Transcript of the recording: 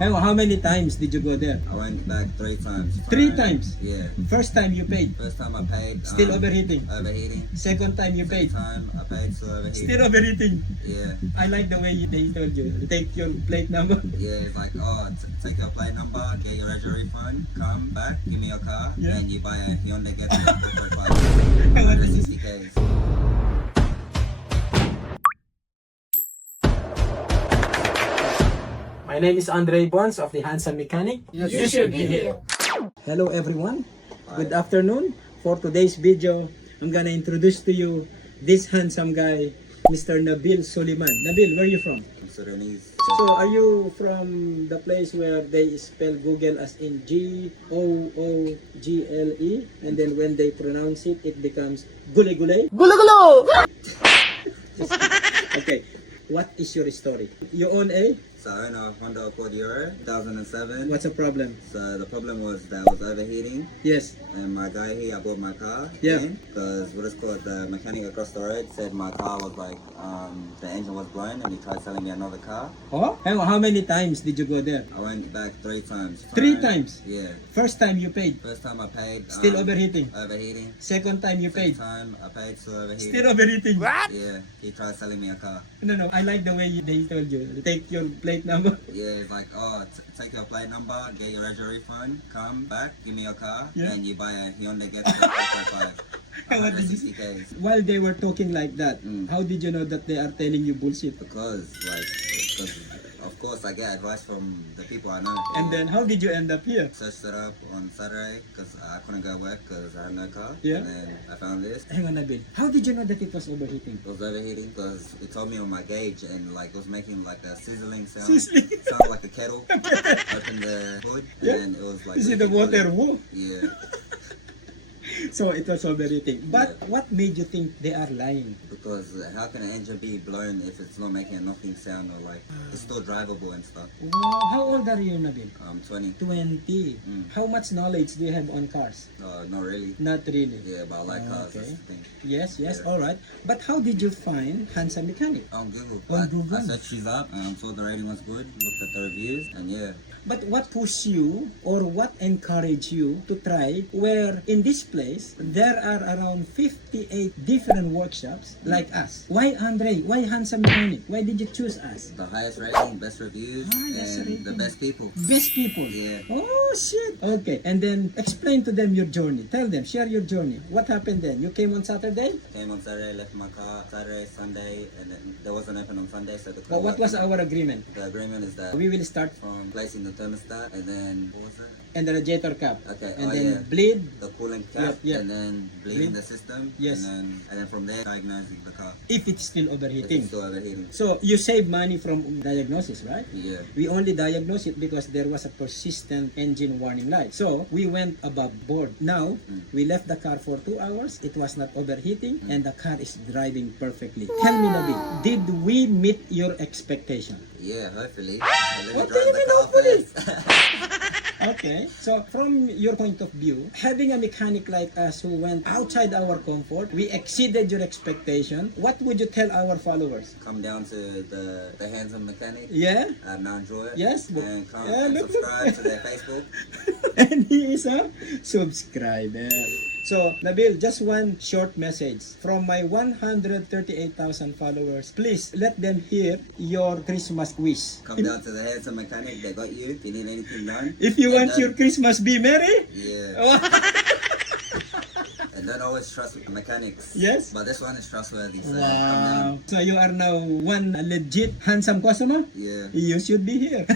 How many times did you go there? I went back 3 times. Three times? Yeah. First time you paid, First time I paid. still overheating. Overheating. Second time you paid, Time I paid still overheating. still overheating. Yeah. I like the way they told you, take your plate number. Yeah, it's like, oh, take your plate number, get your regular refund, come back, give me your car, Yeah. and you buy a Hyundai Getty for What is this? 160K. My name is Andre Bonds of the Handsome Mechanic. You should be here. Hello everyone. Good afternoon. For today's video, I'm gonna introduce to you this handsome guy, Mr. Nabil Soliman. Nabil, where are you from? I'm Sudanese. So are you from the place where they spell Google as in Google, and then when they pronounce it, it becomes gule gule? Gulo! Okay, what is your story? You own a? So I own a Honda Accord Euro 2007. What's the problem? So the problem was that I was overheating, Yes. and my guy here, I bought my car. Yeah. Because what is called, the mechanic across the road said my car was like, the engine was blown, and he tried selling me another car. Oh? How many times did you go there? I went back 3 times. Three times? Yeah. First time you paid, First time I paid. still overheating. Overheating. Second time you paid, Time I paid still overheating. still overheating. Yeah. He tried selling me a car. No, I like the way they told you, take your plate number. Yeah, it's like, oh, take your plate number, get your regular refund, come back, give me your car, Yeah. and you buy a Hyundai Getty for What did you say? 160K. While they were talking like that, Mm. how did you know that they are telling you bullshit? Because of course, I get advice from the people I know. And then how did you end up here? Searched it up on Saturday because I couldn't go work because I had no car. Yeah. And then I found this. Hang on, Nabil. How did you know that it was overheating? It was overheating because it told me on my gauge, and like it was making like a sizzling sound. Sizzling. Sounded like a kettle. Opened the hood, and Yeah. then it was like. Is it the water? Whoa. Yeah. So it was overheating. But what made you think they are lying? Because how can an engine be blown if it's not making a knocking sound, or like it's still drivable and stuff? Wow. How old are you, Nabil? 20. 20. How much knowledge do you have on cars? Not really. Not really. Yeah, but I like cars. Okay. That's the thing. Yes, Yeah. all right. But how did you find Handsome Mechanic? On Google. On Google? I searched these up, saw the rating was good, looked at the reviews, and yeah. But what pushed you or what encouraged you to try where in this place there are around 58 different workshops like us? Why Andre? Why Handsome Mechanic? Why did you choose us? The highest rating, best reviews, Highest and the rating. best people. Best people. Yeah. Oh shit. Okay. And then explain to them your journey. Tell them, share your journey. What happened then? You came on Saturday? Came on Saturday, left my car Saturday, Sunday, and then there wasn't open on Sunday, so the car. What was our agreement? The agreement is that We will start from placing the thermostat, and then what was it? and the radiator cap. Okay. And oh, then yeah. bleed. The cooling cap, Yeah, yeah. and then bleeding the system. Yes. And then from there diagnosing the car. If it's still If overheating. it's still overheating. So you save money from diagnosis, right? Yeah. We only diagnosed it because there was a persistent engine warning light. So we went above board. Now, we left the car for 2 hours. It was not overheating and the car is driving perfectly. Tell me, Nabil, did we meet your expectation? Yeah, hopefully. What do you mean, hopefully? Okay, so from your point of view, having a mechanic like us who went outside our comfort, we exceeded your expectation. What would you tell our followers? Come down to the Handsome Mechanic Yeah? at Mount Joy. Yes, look. And come Yeah, and look. subscribe to their Facebook. And he is a subscriber. So, Nabil, just one short message from my 138,000 followers. Please let them hear your Christmas wish. Come down to the Handsome Mechanic. They got you. If you need anything done. If you And want your Christmas be merry, Yeah. And don't always trust mechanics. Yes. But this one is trustworthy. So come down. wow. So you are now one legit handsome customer? Yeah. You should be here.